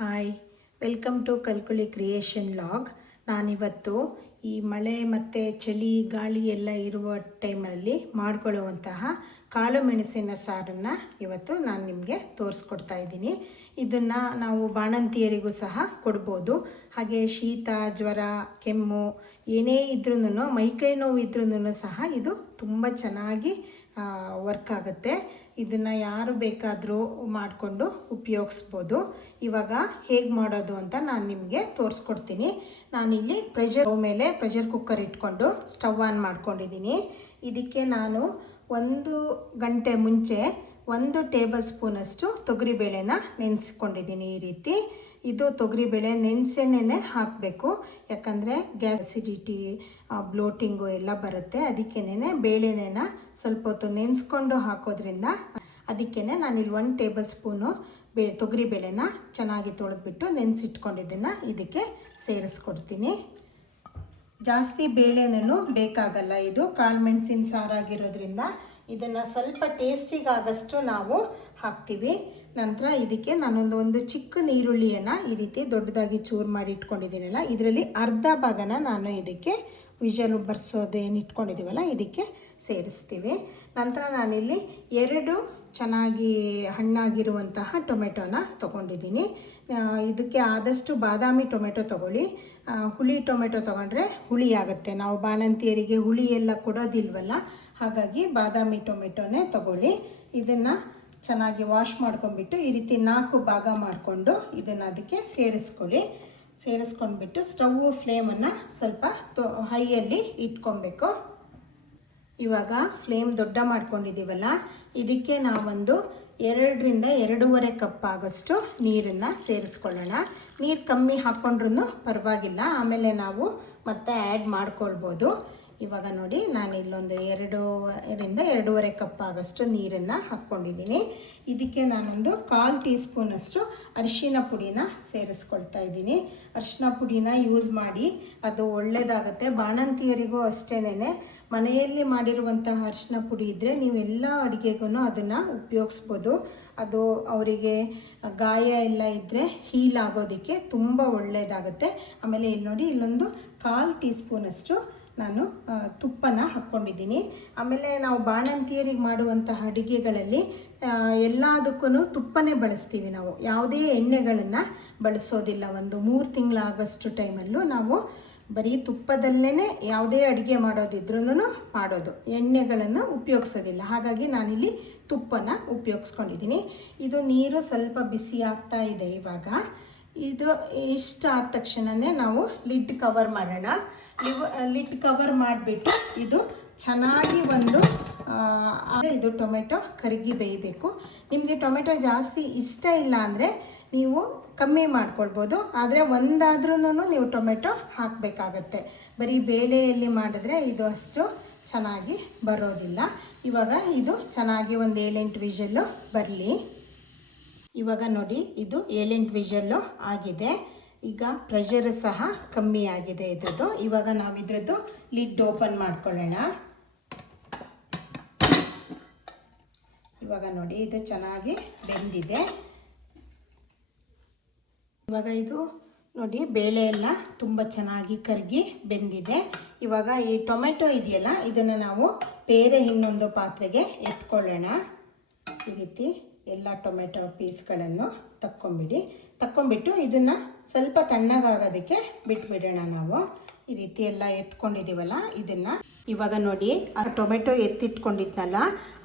Hi, welcome to Kalkuli creation log. ನಾನಿವತ್ತು ಈ ಮಳೆ ಮತ್ತು ಚಳಿ ಗಾಳಿ ಎಲ್ಲ ಇರುವ ಟೈಮಲ್ಲಿ ಮಾಡಿಕೊಳ್ಳುವಂತಹ ಕಾಳು ಮೆಣಸಿನ ಸಾರನ್ನು ಇವತ್ತು ನಾನು ನಿಮಗೆ ತೋರಿಸ್ಕೊಡ್ತಾ ಇದ್ದೀನಿ. ಇದನ್ನು ನಾವು ಬಾಣಂತಿಯರಿಗೂ ಸಹ ಕೊಡ್ಬೋದು. ಹಾಗೆ ಶೀತ, ಜ್ವರ, ಕೆಮ್ಮು ಏನೇ ಇದ್ರೂ, ಮೈಕೈ ನೋವು ಇದ್ರೂ ಸಹ ಇದು ತುಂಬ ಚೆನ್ನಾಗಿ ವರ್ಕ್ ಆಗುತ್ತೆ. ಇದನ್ನು ಯಾರು ಬೇಕಾದರೂ ಮಾಡಿಕೊಂಡು ಉಪಯೋಗಿಸ್ಬೋದು. ಇವಾಗ ಹೇಗೆ ಮಾಡೋದು ಅಂತ ನಾನು ನಿಮಗೆ ತೋರಿಸ್ಕೊಡ್ತೀನಿ. ನಾನಿಲ್ಲಿ ಪ್ರೆಷರ್ ಕುಕ್ಕರ್ ಇಟ್ಕೊಂಡು ಸ್ಟವ್ ಆನ್ ಮಾಡ್ಕೊಂಡಿದ್ದೀನಿ. ಇದಕ್ಕೆ ನಾನು 1 ಗಂಟೆ ಮುಂಚೆ 1 ಟೇಬಲ್ ಸ್ಪೂನಷ್ಟು ತೊಗರಿಬೇಳೆನ ನೆನೆಸ್ಕೊಂಡಿದ್ದೀನಿ. ಈ ರೀತಿ ಇದು ತೊಗರಿಬೇಳೆ ನೆನೆಸೇನೆ ಹಾಕಬೇಕು, ಯಾಕಂದರೆ ಗ್ಯಾಸ್ ಅಸಿಡಿಟಿ, ಬ್ಲೋಟಿಂಗು ಎಲ್ಲ ಬರುತ್ತೆ. ಅದಕ್ಕೇನೆ ಬೇಳೆನ ಸ್ವಲ್ಪ ಹೊತ್ತು ನೆನೆಸ್ಕೊಂಡು ಹಾಕೋದ್ರಿಂದ ಅದಕ್ಕೇ ನಾನಿಲ್ಲಿ 1 ಟೇಬಲ್ ಸ್ಪೂನು ತೊಗರಿಬೇಳೆನ ಚೆನ್ನಾಗಿ ತೊಳೆದ್ಬಿಟ್ಟು ನೆನೆಸಿಟ್ಕೊಂಡಿದ್ದನ್ನು ಇದಕ್ಕೆ ಸೇರಿಸ್ಕೊಡ್ತೀನಿ. ಜಾಸ್ತಿ ಬೇಳೆನೂ ಬೇಕಾಗಲ್ಲ, ಇದು ಕಾಳು ಮೆಣಸಿನ ಸಾರಾಗಿರೋದ್ರಿಂದ ಇದನ್ನು ಸ್ವಲ್ಪ ಟೇಸ್ಟಿಗಾಗಷ್ಟು ನಾವು ಹಾಕ್ತೀವಿ. ನಂತರ ಇದಕ್ಕೆ ನಾನೊಂದು ಚಿಕ್ಕ ಈರುಳ್ಳಿಯನ್ನು ಈ ರೀತಿ ದೊಡ್ಡದಾಗಿ ಚೂರು ಮಾಡಿ ಇಟ್ಕೊಂಡಿದ್ದೀನಲ್ಲ, ಇದರಲ್ಲಿ ಅರ್ಧ ಭಾಗನ ನಾನು ಇದಕ್ಕೆ ವಿಷಲ್ ಬರ್ಸೋದು ಏನು ಇಟ್ಕೊಂಡಿದ್ದೀವಲ್ಲ ಇದಕ್ಕೆ ಸೇರಿಸ್ತೀವಿ. ನಂತರ ನಾನಿಲ್ಲಿ 2 ಚೆನ್ನಾಗಿ ಹಣ್ಣಾಗಿರುವಂತಹ ಟೊಮೆಟೊನ ತೊಗೊಂಡಿದ್ದೀನಿ. ಇದಕ್ಕೆ ಆದಷ್ಟು ಬಾದಾಮಿ ಟೊಮೆಟೊ ತೊಗೊಳ್ಳಿ. ಹುಳಿ ಟೊಮೆಟೊ ತೊಗೊಂಡ್ರೆ ಹುಳಿ ಆಗುತ್ತೆ, ನಾವು ಬಾಣಂತಿಯರಿಗೆ ಹುಳಿ ಎಲ್ಲ ಕೊಡೋದಿಲ್ವಲ್ಲ, ಹಾಗಾಗಿ ಬಾದಾಮಿ ಟೊಮೆಟೊನೇ ತೊಗೊಳ್ಳಿ. ಇದನ್ನು ಚೆನ್ನಾಗಿ ವಾಶ್ ಮಾಡ್ಕೊಂಡ್ಬಿಟ್ಟು ಈ ರೀತಿ 4 ಭಾಗ ಮಾಡಿಕೊಂಡು ಇದನ್ನು ಅದಕ್ಕೆ ಸೇರಿಸ್ಕೊಂಡ್ಬಿಟ್ಟು ಸ್ಟವ್ ಫ್ಲೇಮನ್ನು ಸ್ವಲ್ಪ ಹೈಯಲ್ಲಿ ಇಟ್ಕೊಬೇಕು. ಇವಾಗ ಫ್ಲೇಮ್ ದೊಡ್ಡ ಮಾಡ್ಕೊಂಡಿದ್ದೀವಲ್ಲ, ಇದಕ್ಕೆ ನಾವೊಂದು 2 ರಿಂದ 2.5 ಕಪ್ ಆಗೋಷ್ಟು ನೀರನ್ನು ಸೇರಿಸ್ಕೊಳ್ಳೋಣ. ನೀರು ಕಮ್ಮಿ ಹಾಕ್ಕೊಂಡ್ರೂ ಪರವಾಗಿಲ್ಲ, ಆಮೇಲೆ ನಾವು ಮತ್ತೆ ಆ್ಯಡ್ ಮಾಡ್ಕೊಳ್ಬೋದು. ಇವಾಗ ನೋಡಿ, ನಾನು ಇಲ್ಲೊಂದು 2 ರಿಂದ 2.5 ಕಪ್ ಆಗೋಷ್ಟು ನೀರನ್ನು ಹಾಕ್ಕೊಂಡಿದ್ದೀನಿ. ಇದಕ್ಕೆ ನಾನೊಂದು 1/4 ಟೀ ಸ್ಪೂನಷ್ಟು ಅರಿಶಿನ ಪುಡಿನ ಸೇರಿಸ್ಕೊಳ್ತಾ ಇದ್ದೀನಿ. ಅರಿಶಿನ ಪುಡಿನ ಯೂಸ್ ಮಾಡಿ, ಅದು ಒಳ್ಳೆಯದಾಗುತ್ತೆ. ಬಾಣಂತಿಯರಿಗೂ ಅಷ್ಟೇನೆ, ಮನೆಯಲ್ಲಿ ಮಾಡಿರುವಂತಹ ಅರಿಶಿನ ಪುಡಿ ಇದ್ದರೆ ನೀವೆಲ್ಲ ಅಡುಗೆಗೂ ಅದನ್ನು ಉಪಯೋಗಿಸ್ಬೋದು. ಅದು ಅವರಿಗೆ ಗಾಯ ಎಲ್ಲ ಇದ್ದರೆ ಹೀಲ್ ಆಗೋದಕ್ಕೆ ತುಂಬ ಒಳ್ಳೆಯದಾಗುತ್ತೆ. ಆಮೇಲೆ ಇಲ್ಲಿ ನೋಡಿ, ಇಲ್ಲೊಂದು 1/4 ಟೀ ಸ್ಪೂನಷ್ಟು ನಾನು ತುಪ್ಪನ ಹಾಕ್ಕೊಂಡಿದ್ದೀನಿ. ಆಮೇಲೆ ನಾವು ಬಾಣಂತಿಯರಿಗೆ ಮಾಡುವಂತಹ ಅಡುಗೆಗಳಲ್ಲಿ ಎಲ್ಲದಕ್ಕೂ ತುಪ್ಪನೇ ಬಳಸ್ತೀವಿ. ನಾವು ಯಾವುದೇ ಎಣ್ಣೆಗಳನ್ನು ಬಳಸೋದಿಲ್ಲ. ಒಂದು 3 ತಿಂಗಳಾಗೋಷ್ಟು ಟೈಮಲ್ಲೂ ನಾವು ಬರೀ ತುಪ್ಪದಲ್ಲೇ ಯಾವುದೇ ಅಡುಗೆ ಮಾಡೋದಿದ್ರೂ ಮಾಡೋದು, ಎಣ್ಣೆಗಳನ್ನು ಉಪಯೋಗಿಸೋದಿಲ್ಲ. ಹಾಗಾಗಿ ನಾನಿಲ್ಲಿ ತುಪ್ಪನ ಉಪಯೋಗಿಸ್ಕೊಂಡಿದ್ದೀನಿ. ಇದು ನೀರು ಸ್ವಲ್ಪ ಬಿಸಿ ಆಗ್ತಾ ಇದೆ. ಇವಾಗ ಇದು ಇಷ್ಟ ಆದ ತಕ್ಷಣವೇ ನಾವು ಲಿಡ್ ಕವರ್ ಮಾಡೋಣ. ಲಿಡ್ ಕವರ್ ಮಾಡಿಬಿಟ್ಟು ಇದು ಚೆನ್ನಾಗಿ ಇದು ಟೊಮೆಟೊ ಕರಗಿ ಬೇಯಬೇಕು. ನಿಮಗೆ ಟೊಮೆಟೊ ಜಾಸ್ತಿ ಇಷ್ಟ ಇಲ್ಲ ಅಂದರೆ ನೀವು ಕಮ್ಮಿ ಮಾಡ್ಕೊಳ್ಬೋದು, ಆದರೆ ಒಂದಾದ್ರೂ ನೀವು ಟೊಮೆಟೊ ಹಾಕಬೇಕಾಗತ್ತೆ. ಬರೀ ಬೇಳೆಯಲ್ಲಿ ಮಾಡಿದ್ರೆ ಇದು ಅಷ್ಟು ಚೆನ್ನಾಗಿ ಬರೋದಿಲ್ಲ. ಇವಾಗ ಇದು ಚೆನ್ನಾಗಿ ಒಂದು 7-8 ವಿಷಲ್ಲು ಬರಲಿ. ಇವಾಗ ನೋಡಿ, ಇದು 7-8 ವಿಷಲ್ಲು ಆಗಿದೆ. ಈಗ ಪ್ರೆಷರ್ ಸಹ ಕಮ್ಮಿ ಆಗಿದೆ ಇದ್ರದ್ದು. ಇವಾಗ ನಾವು ಇದ್ರದ್ದು ಲಿಡ್ ಓಪನ್ ಮಾಡ್ಕೊಳ್ಳೋಣ. ಇವಾಗ ನೋಡಿ, ಇದು ಚೆನ್ನಾಗಿ ಬೆಂದಿದೆ. ಇವಾಗ ಇದು ನೋಡಿ, ಬೇಳೆ ಎಲ್ಲ ತುಂಬ ಚೆನ್ನಾಗಿ ಕರಗಿ ಬೆಂದಿದೆ. ಇವಾಗ ಈ ಟೊಮೆಟೊ ಇದೆಯಲ್ಲ, ಇದನ್ನು ನಾವು ಬೇರೆ ಇನ್ನೊಂದು ಪಾತ್ರೆಗೆ ಎತ್ಕೊಳ್ಳೋಣ. ಈ ರೀತಿ ಎಲ್ಲ ಟೊಮೆಟೊ ಪೀಸ್ಗಳನ್ನು ತಕ್ಕೊಂಬಿಟ್ಟು ಇದನ್ನು ಸ್ವಲ್ಪ ತಣ್ಣಗಾಗೋದಕ್ಕೆ ಬಿಟ್ಬಿಡೋಣ. ನಾವು ಈ ರೀತಿ ಎಲ್ಲ ಎತ್ಕೊಂಡಿದ್ದೀವಲ್ಲ ಇದನ್ನು. ಇವಾಗ ನೋಡಿ, ಆ ಟೊಮೆಟೊ ಎತ್ತಿಟ್ಕೊಂಡಿದ್ನಲ್ಲ,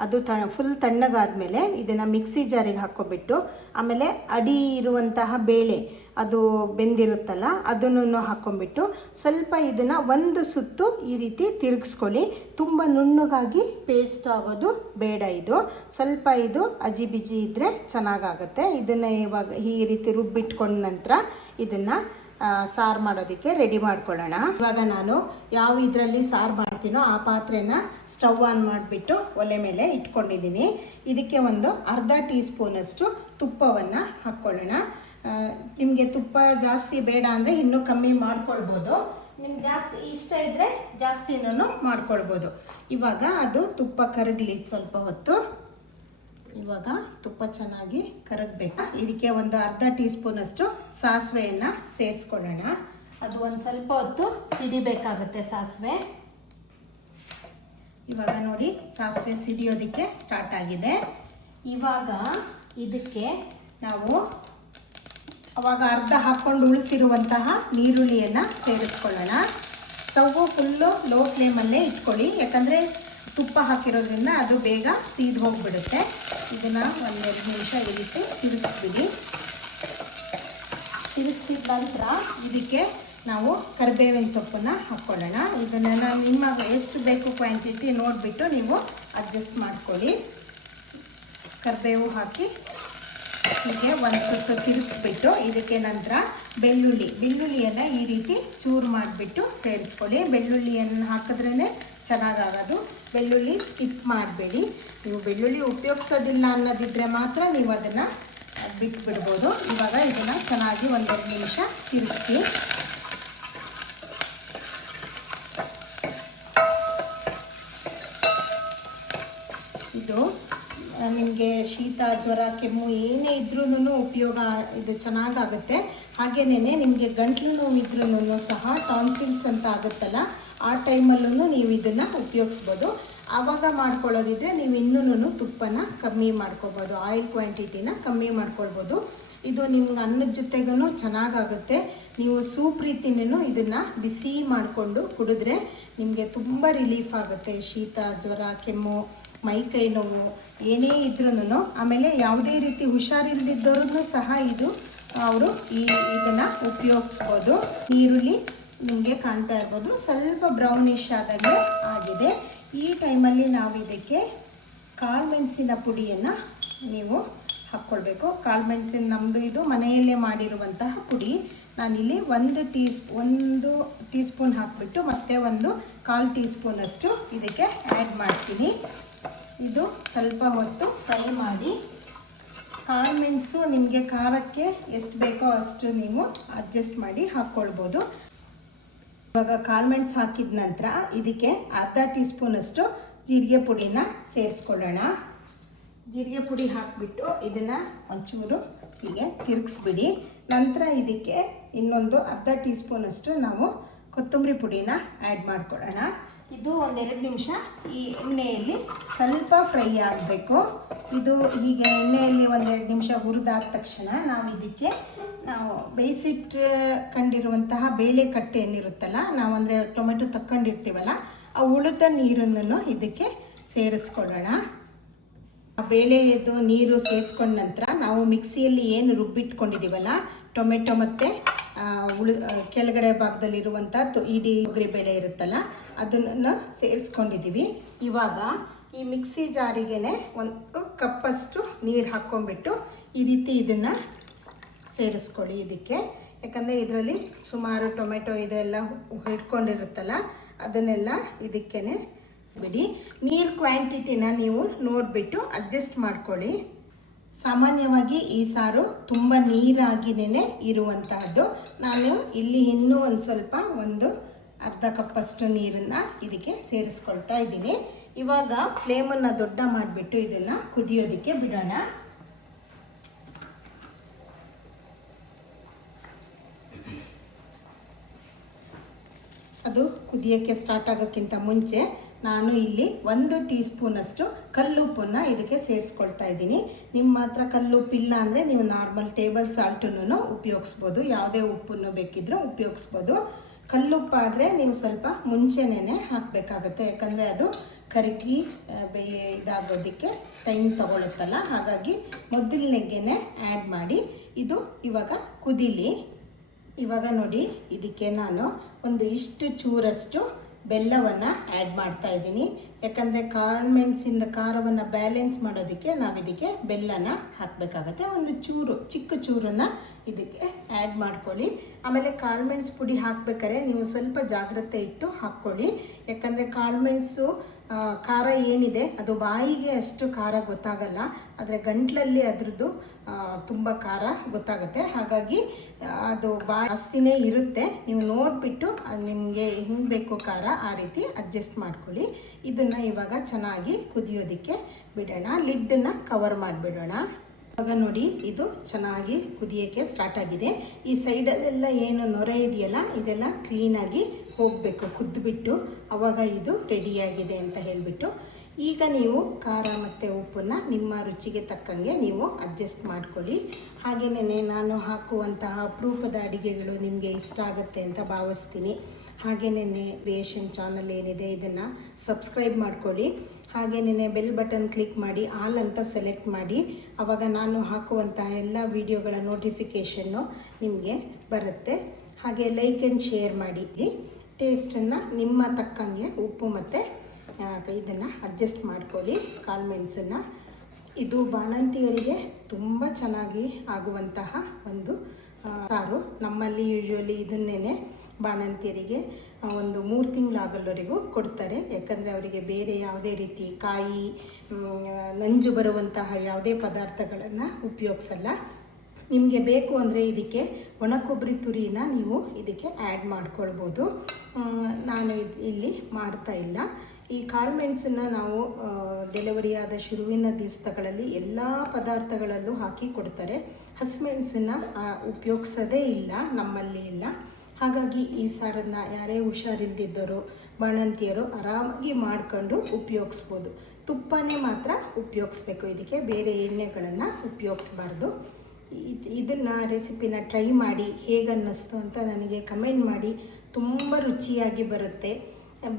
ಅದು ಫುಲ್ ತಣ್ಣಗಾದ್ಮೇಲೆ ಇದನ್ನು ಮಿಕ್ಸಿ ಜಾರಿಗೆ ಹಾಕ್ಕೊಂಬಿಟ್ಟು, ಆಮೇಲೆ ಅಡಿ ಇರುವಂತಹ ಬೇಳೆ ಅದು ಬೆಂದಿರುತ್ತಲ್ಲ ಅದನ್ನು ಹಾಕ್ಕೊಂಬಿಟ್ಟು ಸ್ವಲ್ಪ ಇದನ್ನು 1 ಸುತ್ತು ಈ ರೀತಿ ತಿರುಗಿಸ್ಕೊಳ್ಳಿ. ತುಂಬ ನುಣ್ಣಗಾಗಿ ಪೇಸ್ಟ್ ಆಗೋದು ಬೇಡ. ಇದು ಸ್ವಲ್ಪ ಇದು ಅಜಿಬಿಜಿ ಇದ್ದರೆ ಚೆನ್ನಾಗಾಗುತ್ತೆ. ಇದನ್ನು ಇವಾಗ ಈ ರೀತಿ ರುಬ್ಬಿಟ್ಕೊಂಡ ನಂತರ ಇದನ್ನು ಸಾರು ಮಾಡೋದಕ್ಕೆ ರೆಡಿ ಮಾಡ್ಕೊಳ್ಳೋಣ. ಇವಾಗ ನಾನು ಯಾವ ಇದರಲ್ಲಿ ಸಾರು ಮಾಡ್ತೀನೋ ಆ ಪಾತ್ರೆನ ಸ್ಟವ್ ಆನ್ ಮಾಡಿಬಿಟ್ಟು ಒಲೆ ಮೇಲೆ ಇಟ್ಕೊಂಡಿದ್ದೀನಿ. ಇದಕ್ಕೆ ಒಂದು ಅರ್ಧ ಟೀ ಸ್ಪೂನಷ್ಟು ತುಪ್ಪವನ್ನು ಹಾಕ್ಕೊಳ್ಳೋಣ. ನಿಮಗೆ ತುಪ್ಪ ಜಾಸ್ತಿ ಬೇಡ ಅಂದರೆ ಇನ್ನೂ ಕಮ್ಮಿ ಮಾಡ್ಕೊಳ್ಬೋದು. ನಿಮ್ಗೆ ಜಾಸ್ತಿ ಇಷ್ಟ ಇದ್ದರೆ ಜಾಸ್ತಿನೂ ಮಾಡ್ಕೊಳ್ಬೋದು. ಇವಾಗ ಅದು ತುಪ್ಪ ಕರಗಲಿ ಸ್ವಲ್ಪ ಹೊತ್ತು. ಇವಾಗ ತುಪ್ಪ ಚೆನ್ನಾಗಿ ಕರಗಬೇಕು. ಇದಕ್ಕೆ ಒಂದು ಅರ್ಧ ಟೀ ಸ್ಪೂನಷ್ಟು ಸಾಸಿವೆಯನ್ನು ಸೇರಿಸ್ಕೊಳ್ಳೋಣ. ಅದು ಒಂದು ಸ್ವಲ್ಪ ಹೊತ್ತು ಸಿಡಿಬೇಕಾಗುತ್ತೆ ಸಾಸಿವೆ. ಇವಾಗ ನೋಡಿ ಸಾಸಿವೆ ಸಿಡಿಯೋದಕ್ಕೆ ಸ್ಟಾರ್ಟ್ ಆಗಿದೆ. ಇವಾಗ ಇದಕ್ಕೆ ನಾವು ಅವಾಗ ಅರ್ಧ ಹಾಕ್ಕೊಂಡು ಉಳಿಸಿರುವಂತಹ ನೀರುಳ್ಳಿಯನ್ನು ಸೇರಿಸ್ಕೊಳ್ಳೋಣ. ಸ್ಟವ್ವು ಫುಲ್ಲು ಲೋ ಫ್ಲೇಮಲ್ಲೇ ಇಟ್ಕೊಳ್ಳಿ, ಯಾಕಂದರೆ ತುಪ್ಪ ಹಾಕಿರೋದ್ರಿಂದ ಅದು ಬೇಗ ಸೀದು ಹೋಗಿಬಿಡುತ್ತೆ. ಇದನ್ನು ಒಂದೆರಡು ನಿಮಿಷ ಈ ರೀತಿ ತಿರುಗಿಸ್ಬಿಡಿ. ತಿರುಗಿಸಿದ ನಂತರ ಇದಕ್ಕೆ ನಾವು ಕರಿಬೇವಿನ ಸೊಪ್ಪನ್ನು ಹಾಕ್ಕೊಳ್ಳೋಣ. ಇದನ್ನೆಲ್ಲ ನಿಮಗೆ ಎಷ್ಟು ಬೇಕು ಕ್ವಾಂಟಿಟಿ ನೋಡಿಬಿಟ್ಟು ನೀವು ಅಡ್ಜಸ್ಟ್ ಮಾಡ್ಕೊಳ್ಳಿ. ಕರಿಬೇವು ಹಾಕಿ ಹೀಗೆ ಒಂದು ಸುತ್ತು ತಿರುಗಿಸ್ಬಿಟ್ಟು ಇದಕ್ಕೆ ನಂತರ ಬೆಳ್ಳುಳ್ಳಿಯನ್ನು ಈ ರೀತಿ ಚೂರು ಮಾಡಿಬಿಟ್ಟು ಸೇರಿಸ್ಕೊಳ್ಳಿ. ಬೆಳ್ಳುಳ್ಳಿಯನ್ನು ಹಾಕಿದ್ರೇ ಚೆನ್ನಾಗಾಗೋದು. ಬೆಳ್ಳುಳ್ಳಿ ಸ್ಕಿಪ್ ಮಾಡಬೇಡಿ. ನೀವು ಬೆಳ್ಳುಳ್ಳಿ ಉಪಯೋಗಿಸೋದಿಲ್ಲ ಅನ್ನೋದಿದ್ದರೆ ಮಾತ್ರ ನೀವು ಅದನ್ನು ಬಿಟ್ಬಿಡ್ಬೋದು. ಇವಾಗ ಇದನ್ನು ಚೆನ್ನಾಗಿ ಒಂದೆರಡು ನಿಮಿಷ ತಿರುಗಿಸಿ. ಇದು ನಿಮಗೆ ಶೀತ ಜ್ವರ ಕೆಮ್ಮು ಏನೇ ಇದ್ರೂ ಉಪಯೋಗ ಇದು ಚೆನ್ನಾಗಾಗುತ್ತೆ. ಹಾಗೆಯೇ ನಿಮಗೆ ಗಂಟ್ಲು ನೋವು ಇದ್ರೂ ಸಹ ಟಾನ್ಸಿಲ್ಸ್ ಅಂತ ಆಗುತ್ತಲ್ಲ, ಆ ಟೈಮಲ್ಲೂ ನೀವು ಇದನ್ನು ಉಪಯೋಗಿಸ್ಬೋದು. ಆವಾಗ ಮಾಡ್ಕೊಳ್ಳೋದಿದ್ರೆ ನೀವು ಇನ್ನೂ ತುಪ್ಪನ ಕಮ್ಮಿ ಮಾಡ್ಕೊಬೋದು, ಆಯಿಲ್ ಕ್ವಾಂಟಿಟಿನ ಕಮ್ಮಿ ಮಾಡ್ಕೊಳ್ಬೋದು. ಇದು ನಿಮ್ಗೆ ಅನ್ನದ ಜೊತೆಗೂ ಚೆನ್ನಾಗಾಗುತ್ತೆ. ನೀವು ಸೂಪ್ ರೀತಿನೂ ಇದನ್ನು ಬಿಸಿ ಮಾಡಿಕೊಂಡು ಕುಡಿದ್ರೆ ನಿಮಗೆ ತುಂಬ ರಿಲೀಫ್ ಆಗುತ್ತೆ. ಶೀತ ಜ್ವರ ಕೆಮ್ಮು ಮೈಕೈ ನೋವು ಏನೇ ಇದ್ರೂ, ಆಮೇಲೆ ಯಾವುದೇ ರೀತಿ ಹುಷಾರಿಲ್ಲದಿದ್ದವ್ರಿಗೂ ಸಹ ಅವರು ಇದನ್ನು ಉಪಯೋಗಿಸ್ಬೋದು. ಈರುಳ್ಳಿ ನಿಮಗೆ ಕಾಣ್ತಾ ಇರ್ಬೋದು ಸ್ವಲ್ಪ ಬ್ರೌನಿಷ್ ಆದಾಗೆ ಆಗಿದೆ. ಈ ಟೈಮಲ್ಲಿ ನಾವು ಇದಕ್ಕೆ ಕಾಳು ಮೆಣಸಿನ ಪುಡಿಯನ್ನು ನೀವು ಹಾಕ್ಕೊಳ್ಬೇಕು. ಕಾಳು ಮೆಣಸಿನ ನಮ್ಮದು ಇದು ಮನೆಯಲ್ಲೇ ಮಾಡಿರುವಂತಹ ಪುಡಿ. ನಾನಿಲ್ಲಿ ಒಂದು ಟೀ ಸ್ಪೂನ್ ಹಾಕಿಬಿಟ್ಟು ಮತ್ತೆ ಒಂದು 1/4 ಟೀ ಸ್ಪೂನಷ್ಟು ಇದಕ್ಕೆ ಆ್ಯಡ್ ಮಾಡ್ತೀನಿ. ಇದು ಸ್ವಲ್ಪ ಹೊತ್ತು ಫ್ರೈ ಮಾಡಿ. ಕಾಳು ಮೆಣಸು ನಿಮಗೆ ಖಾರಕ್ಕೆ ಎಷ್ಟು ಬೇಕೋ ಅಷ್ಟು ನೀವು ಅಡ್ಜಸ್ಟ್ ಮಾಡಿ ಹಾಕ್ಕೊಳ್ಬೋದು. ಇವಾಗ ಕಾಳು ಮೆಣಸು ಹಾಕಿದ ನಂತರ ಇದಕ್ಕೆ ಅರ್ಧ ಟೀ ಸ್ಪೂನಷ್ಟು ಜೀರಿಗೆ ಪುಡಿನ ಸೇರಿಸ್ಕೊಳ್ಳೋಣ. ಜೀರಿಗೆ ಪುಡಿ ಹಾಕಿಬಿಟ್ಟು ಇದನ್ನು ಒಂಚೂರು ಹೀಗೆ ತಿರುಗಿಸ್ಬಿಡಿ. ನಂತರ ಇದಕ್ಕೆ ಇನ್ನೊಂದು ಅರ್ಧ ಟೀ ಸ್ಪೂನಷ್ಟು ನಾವು ಕೊತ್ತಂಬರಿ ಪುಡಿನ ಆ್ಯಡ್ ಮಾಡ್ಕೊಳ್ಳೋಣ. ಇದು ಒಂದೆರಡು ನಿಮಿಷ ಈ ಎಣ್ಣೆಯಲ್ಲಿ ಸ್ವಲ್ಪ ಫ್ರೈ ಆಗಬೇಕು. ಇದು ಹೀಗೆ ಎಣ್ಣೆಯಲ್ಲಿ ಒಂದೆರಡು ನಿಮಿಷ ಹುರಿದಾದ ತಕ್ಷಣ ನಾವು ಬೇಯಿಸಿಟ್ಕೊಂಡಿರುವಂತಹ ಬೇಳೆ ಕಟ್ಟೆ ಏನಿರುತ್ತಲ್ಲ, ನಾವು ಅಂದರೆ ಟೊಮೆಟೊ ತಕ್ಕೊಂಡಿರ್ತೀವಲ್ಲ, ಆ ಉಳಿದ ನೀರನ್ನು ಇದಕ್ಕೆ ಸೇರಿಸ್ಕೊಳ್ಳೋಣ. ಆ ಬೇಳೆದು ನೀರು ಸೇರಿಸ್ಕೊಂಡ ನಂತರ ನಾವು ಮಿಕ್ಸಿಯಲ್ಲಿ ಏನು ರುಬ್ಬಿಟ್ಕೊಂಡಿದ್ದೀವಲ್ಲ ಟೊಮೆಟೊ ಮತ್ತು ಕೆಳಗಡೆ ಭಾಗದಲ್ಲಿರುವಂಥ ಇಡೀ ತೊಗರಿಬೇಳೆ ಇರುತ್ತಲ್ಲ ಅದನ್ನು ಸೇರಿಸ್ಕೊಂಡಿದ್ದೀವಿ. ಇವಾಗ ಈ ಮಿಕ್ಸಿ ಜಾರಿಗೆ 1 ಕಪ್ಪಷ್ಟು ನೀರು ಹಾಕ್ಕೊಂಡ್ಬಿಟ್ಟು ಈ ರೀತಿ ಇದನ್ನು ಸೇರಿಸ್ಕೊಳ್ಳಿ ಇದಕ್ಕೆ. ಯಾಕಂದರೆ ಇದರಲ್ಲಿ ಸುಮಾರು ಟೊಮೆಟೊ ಇದೆಲ್ಲ ಹಿಡ್ಕೊಂಡಿರುತ್ತಲ್ಲ ಅದನ್ನೆಲ್ಲ ಇದಕ್ಕೇ ಬಿಡಿ. ನೀರು ಕ್ವಾಂಟಿಟಿನ ನೀವು ನೋಡಿಬಿಟ್ಟು ಅಡ್ಜಸ್ಟ್ ಮಾಡ್ಕೊಳ್ಳಿ. ಸಾಮಾನ್ಯವಾಗಿ ಈ ಸಾರು ತುಂಬ ನೀರಾಗಿನೇ ಇರುವಂತಹದ್ದು. ನಾನು ಇಲ್ಲಿ ಇನ್ನೂ ಒಂದು ಅರ್ಧ ಕಪ್ಪಷ್ಟು ನೀರನ್ನು ಇದಕ್ಕೆ ಸೇರಿಸ್ಕೊಳ್ತಾ ಇದ್ದೀನಿ. ಇವಾಗ ಫ್ಲೇಮನ್ನು ದೊಡ್ಡ ಮಾಡಿಬಿಟ್ಟು ಇದನ್ನು ಕುದಿಯೋದಕ್ಕೆ ಬಿಡೋಣ. ಅದು ಕುದಿಯೋಕ್ಕೆ ಸ್ಟಾರ್ಟ್ ಆಗೋಕ್ಕಿಂತ ಮುಂಚೆ ನಾನು ಇಲ್ಲಿ 1 ಟೀ ಸ್ಪೂನಷ್ಟು ಕಲ್ಲುಪ್ಪನ್ನು ಇದಕ್ಕೆ ಸೇರಿಸ್ಕೊಳ್ತಾ ಇದ್ದೀನಿ. ನಿಮ್ಮ ಹತ್ರ ಕಲ್ಲುಪ್ಪಿಲ್ಲ ಅಂದರೆ ನೀವು ನಾರ್ಮಲ್ ಟೇಬಲ್ ಸಾಲ್ಟನ್ನು ಉಪಯೋಗಿಸ್ಬೋದು. ಯಾವುದೇ ಉಪ್ಪನ್ನು ಬೇಕಿದ್ರೂ ಉಪಯೋಗಿಸ್ಬೋದು. ಕಲ್ಲುಪ್ಪಾದರೆ ನೀವು ಸ್ವಲ್ಪ ಮುಂಚೆನೇ ಹಾಕಬೇಕಾಗುತ್ತೆ, ಯಾಕಂದರೆ ಅದು ಕರಗಿ ಇದಾಗೋದಕ್ಕೆ ಟೈಮ್ ತಗೊಳುತ್ತಲ್ಲ. ಹಾಗಾಗಿ ಮೊದಲನೇಗೇ ಆ್ಯಡ್ ಮಾಡಿ. ಇದು ಇವಾಗ ಕುದೀಲಿ. ಇವಾಗ ನೋಡಿ ಇದಕ್ಕೆ ನಾನು ಇಷ್ಟು ಚೂರಷ್ಟು ಬೆಲ್ಲವನ್ನು ಆ್ಯಡ್ ಮಾಡ್ತಾ ಇದ್ದೀನಿ. ಯಾಕಂದರೆ ಕಾಳು ಮೆಣಸಿನ ಖಾರವನ್ನು ಬ್ಯಾಲೆನ್ಸ್ ಮಾಡೋದಕ್ಕೆ ನಾವು ಇದಕ್ಕೆ ಬೆಲ್ಲನ ಹಾಕಬೇಕಾಗತ್ತೆ. ಚಿಕ್ಕ ಚೂರನ್ನು ಇದಕ್ಕೆ ಆ್ಯಡ್ ಮಾಡ್ಕೊಳ್ಳಿ. ಆಮೇಲೆ ಕಾಳು ಮೆಣಸು ಪುಡಿ ಹಾಕ್ಬೇಕಾದ್ರೆ ನೀವು ಸ್ವಲ್ಪ ಜಾಗ್ರತೆ ಇಟ್ಟು ಹಾಕ್ಕೊಳ್ಳಿ. ಯಾಕಂದರೆ ಕಾಳು ಮೆಣಸು ಖಾರ ಏನಿದೆ ಅದು ಬಾಯಿಗೆ ಅಷ್ಟು ಖಾರ ಗೊತ್ತಾಗಲ್ಲ, ಆದರೆ ಗಂಟ್ಲಲ್ಲಿ ಅದರದ್ದು ತುಂಬ ಖಾರ ಗೊತ್ತಾಗುತ್ತೆ. ಹಾಗಾಗಿ ಅದು ಜಾಸ್ತಿನೇ ಇರುತ್ತೆ. ನೀವು ನೋಡಿಬಿಟ್ಟು ನಿಮಗೆ ಹೆಂಗೆ ಬೇಕು ಖಾರ ಆ ರೀತಿ ಅಡ್ಜಸ್ಟ್ ಮಾಡ್ಕೊಳ್ಳಿ. ಇದನ್ನು ಇವಾಗ ಚೆನ್ನಾಗಿ ಕುದಿಯೋದಕ್ಕೆ ಬಿಡೋಣ. ಲಿಡ್ಡನ್ನು ಕವರ್ ಮಾಡಿಬಿಡೋಣ. ಆಗ ನೋಡಿ ಇದು ಚೆನ್ನಾಗಿ ಕುದಿಯೋಕ್ಕೆ ಸ್ಟಾರ್ಟ್ ಆಗಿದೆ. ಈ ಸೈಡಲ್ಲೆಲ್ಲ ಏನು ನೊರೆ ಇದೆಯಲ್ಲ ಇದೆಲ್ಲ ಕ್ಲೀನಾಗಿ ಹೋಗಬೇಕು ಕುದ್ದುಬಿಟ್ಟು, ಆವಾಗ ಇದು ರೆಡಿಯಾಗಿದೆ ಅಂತ ಹೇಳಿಬಿಟ್ಟು. ಈಗ ನೀವು ಖಾರ ಮತ್ತು ಉಪ್ಪನ್ನು ನಿಮ್ಮ ರುಚಿಗೆ ತಕ್ಕಂಗೆ ನೀವು ಅಡ್ಜಸ್ಟ್ ಮಾಡ್ಕೊಳ್ಳಿ. ಹಾಗೆಯೇ ನಾನು ಹಾಕುವಂತಹ ಅಪರೂಪದ ಅಡುಗೆಗಳು ನಿಮಗೆ ಇಷ್ಟ ಆಗುತ್ತೆ ಅಂತ ಭಾವಿಸ್ತೀನಿ. ಹಾಗೆಯೇ ಕ್ರಿಯೇಷನ್ ಚಾನಲ್ ಏನಿದೆ ಇದನ್ನು ಸಬ್ಸ್ಕ್ರೈಬ್ ಮಾಡ್ಕೊಳ್ಳಿ. ಹಾಗೆಯೇ ಬೆಲ್ ಬಟನ್ ಕ್ಲಿಕ್ ಮಾಡಿ ಆಲ್ ಅಂತ ಸೆಲೆಕ್ಟ್ ಮಾಡಿ, ಆವಾಗ ನಾನು ಹಾಕುವಂತಹ ಎಲ್ಲ ವಿಡಿಯೋಗಳ ನೋಟಿಫಿಕೇಷನ್ನು ನಿಮಗೆ ಬರುತ್ತೆ. ಹಾಗೆ ಲೈಕ್ ಆ್ಯಂಡ್ ಶೇರ್ ಮಾಡಿ. ಟೇಸ್ಟನ್ನು ನಿಮ್ಮ ತಕ್ಕಂಗೆ ಉಪ್ಪು ಮತ್ತು ಇದನ್ನು ಅಡ್ಜಸ್ಟ್ ಮಾಡ್ಕೊಳ್ಳಿ. ಕಾಳು ಮೆಣಸನ್ನು ಇದು ಬಾಣಂತಿಯರಿಗೆ ತುಂಬ ಚೆನ್ನಾಗಿ ಆಗುವಂತಹ ಒಂದು ಸಾರು. ನಮ್ಮಲ್ಲಿ ಯೂಶ್ವಲಿ ಇದನ್ನೇ ಬಾಣಂತಿಯರಿಗೆ ಒಂದು 3 ತಿಂಗಳಾಗಲ್ಲವರೆಗೂ ಕೊಡ್ತಾರೆ. ಯಾಕಂದರೆ ಅವರಿಗೆ ಬೇರೆ ಯಾವುದೇ ರೀತಿ ಕಾಯಿ ನಂಜು ಬರುವಂತಹ ಯಾವುದೇ ಪದಾರ್ಥಗಳನ್ನು ಉಪಯೋಗಿಸಲ್ಲ. ನಿಮಗೆ ಬೇಕು ಅಂದರೆ ಇದಕ್ಕೆ ಒಣ ಕೊಬ್ಬರಿ ತುರಿನ ನೀವು ಇದಕ್ಕೆ ಆ್ಯಡ್ ಮಾಡ್ಕೊಳ್ಬೋದು. ನಾನು ಇಲ್ಲಿ ಮಾಡ್ತಾ ಇಲ್ಲ. ಈ ಕಾಳು ಮೆಣಸನ್ನು ನಾವು ಡೆಲಿವರಿ ಆದ ಶುರುವಿನ ದಿವಸಗಳಲ್ಲಿ ಎಲ್ಲ ಪದಾರ್ಥಗಳಲ್ಲೂ ಹಾಕಿ ಕೊಡ್ತಾರೆ. ಹಸಿಮೆಣಸನ್ನು ಉಪಯೋಗಿಸೋದೇ ಇಲ್ಲ ನಮ್ಮಲ್ಲಿ ಇಲ್ಲ. ಹಾಗಾಗಿ ಈ ಸಾರನ್ನು ಯಾರೇ ಹುಷಾರಿಲ್ದಿದ್ದವರು ಬಾಣಂತಿಯರು ಆರಾಮಾಗಿ ಮಾಡ್ಕೊಂಡು ಉಪಯೋಗಿಸ್ಬೋದು. ತುಪ್ಪನೇ ಮಾತ್ರ ಉಪಯೋಗಿಸ್ಬೇಕು, ಇದಕ್ಕೆ ಬೇರೆ ಎಣ್ಣೆಗಳನ್ನು ಉಪಯೋಗಿಸ್ಬಾರ್ದು. ಇದನ್ನು ರೆಸಿಪಿನ ಟ್ರೈ ಮಾಡಿ ಹೇಗನ್ನಿಸ್ತು ಅಂತ ನನಗೆ ಕಮೆಂಟ್ ಮಾಡಿ. ತುಂಬ ರುಚಿಯಾಗಿ ಬರುತ್ತೆ.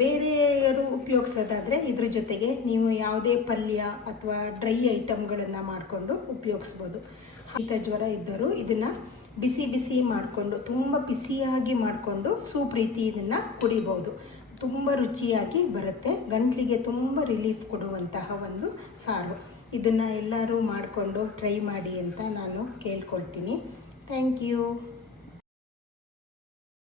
ಬೇರೆಯವರು ಉಪಯೋಗಿಸೋದಾದರೆ ಇದ್ರ ಜೊತೆಗೆ ನೀವು ಯಾವುದೇ ಪಲ್ಯ ಅಥವಾ ಡ್ರೈ ಐಟಮ್ಗಳನ್ನು ಮಾಡಿಕೊಂಡು ಉಪಯೋಗಿಸ್ಬೋದು. ಶೀತ ಜ್ವರ ಇದ್ದರು ಇದನ್ನು ಬಿಸಿ ಬಿಸಿ ಮಾಡಿಕೊಂಡು ತುಂಬ ಬಿಸಿಯಾಗಿ ಮಾಡಿಕೊಂಡು ಸೂಪ್ ರೀತಿ ಇದನ್ನು ಕುಡಿಬೋದು. ತುಂಬ ರುಚಿಯಾಗಿ ಬರುತ್ತೆ. ಗಂಟಲಿಗೆ ತುಂಬ ರಿಲೀಫ್ ಕೊಡುವಂತಹ ಒಂದು ಸಾರು. ಇದನ್ನು ಎಲ್ಲರೂ ಮಾಡಿಕೊಂಡು ಟ್ರೈ ಮಾಡಿ ಅಂತ ನಾನು ಕೇಳ್ಕೊಳ್ತೀನಿ. Thank you.